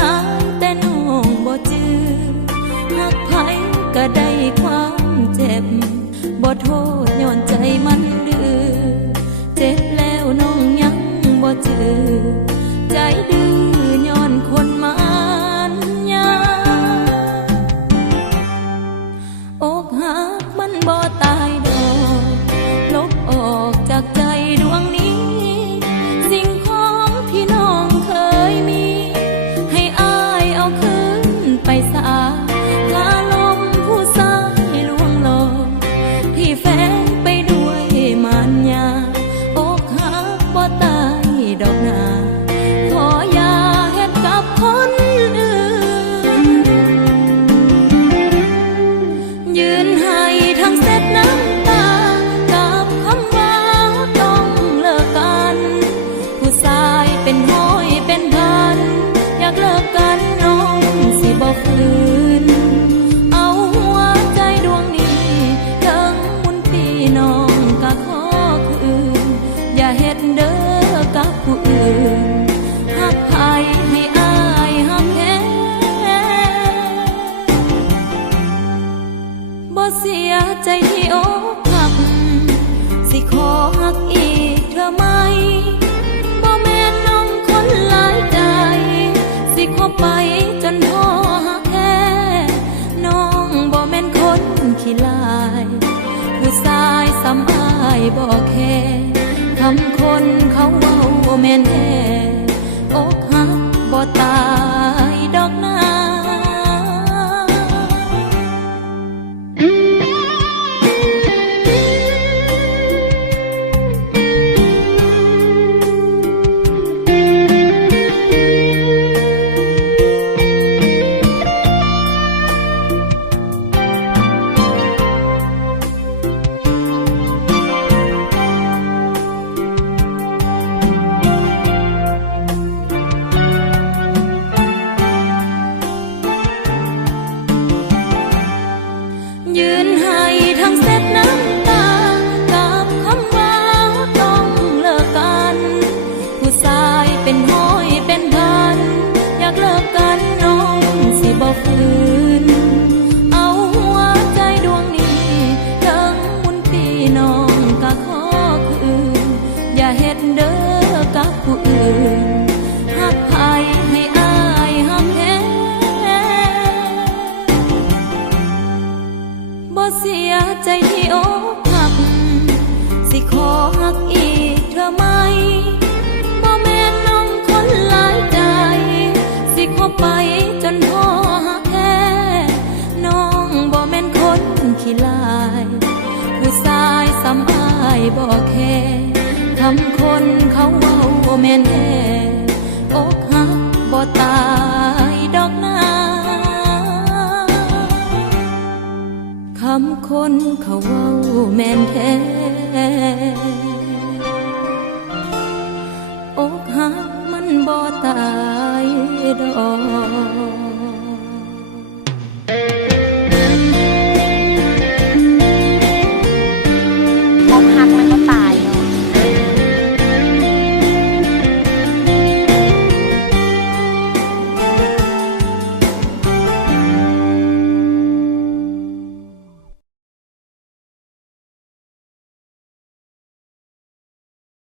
ลายแต่น้องบ่จือหักไผก็ได้ความเจ็บบ่โทษย้อนใจมันดื้อเจ็บแล้วน้องยังบ่จือใจดื้อย้อนคนมันยาอกหักมันบ่ตายดอกลบออกจากใจดวงนี้สิ่งของที่น้องเคยมีให้อายเอาคืนไปซะคาลมผู้สายลวงหลอกที่แฝงไปด้วยมารยาอกหักบ่ตายดอกนาขออย่าเฮ็ดกับคนอื่นยืนให้ทั้งเสร็จน้ำตากับคำว่าต้องเลิกกันผู้ชายเป็นห้อยเป็นพันอยากเลิกกันน้องสิบ่คืนเอาหัวใจดวงนี้ทั้งมุนปีน้องก็ขอคืนอย่าเฮ็ดเด้อกับผู้อื่นหักไผให้อายหักแท้บ่เสียใจที่อกหักสิขอหักอีกเธอไหมบ่แม่นน้องคนหลายใจสิขอไปจนพอหักแท้น้องบ่แม่นคนขี้ลายผู้ชายสำอายบ่แค่คำคนเขาเว้าแม่นแท้อกหักบ่ตายดอกนายืนให้ทั้งเสร็จน้ำตากับคำว่าต้องเลิกกันผู้ชายเป็นห้อยเป็นพันอยากเลิกกันน้องสิบ่คืนเอาหัวใจดวงนี้ทั้งมุนปีน้องก็ขอคืนอย่าเฮ็ดเด้อกับผู้อื่นหักไผให้อายหักแท้บ่เสียใจที่อกหักสิขอหักอีกเธอไหมบ่แม่นน้องคนหลายใจสิขอไปจนพอหักแท้น้องบ่แม่นคนขี้ลายผู้ชายสำอายบ่แค่คำคนเขาเว้าแม่นแท้อกหักบ่ตายดอกนาคำคนเขาเว้าแม่นแท้